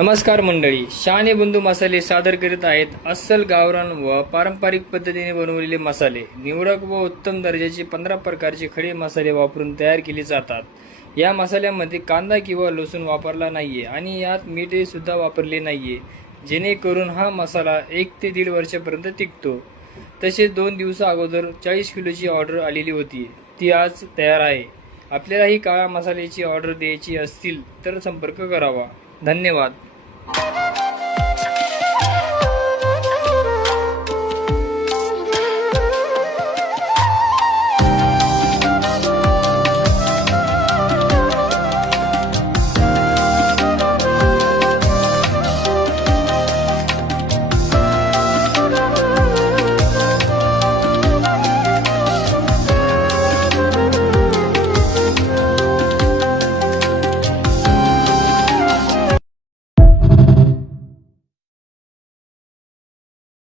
नमस्कार मंडळी, शहाणे बंधू मसाले सादर करीत आहेत अस्सल गावरान व पारंपरिक पद्धतीने बनवलेले मसाले। निवडक व उत्तम दर्जाचे 15 प्रकारचे खडे मसाले वापरून तयार केले जातात। या मसाल्यामध्ये कांदा किंवा लसूण वापरला नाहीये आणि यात मीठ सुद्धा वापरले नाहीये, जेणेकरून हा मसाला 1 ते 1.5 वर्षापर्यंत टिकतो। तसेच 2 दिवसा अगोदर 40 किलोची ऑर्डर आलेली होती, ती आज तयार आहे। आपल्यालाही काळा मसाल्याची ऑर्डर द्यायची असतील तर संपर्क करावा। धन्यवाद।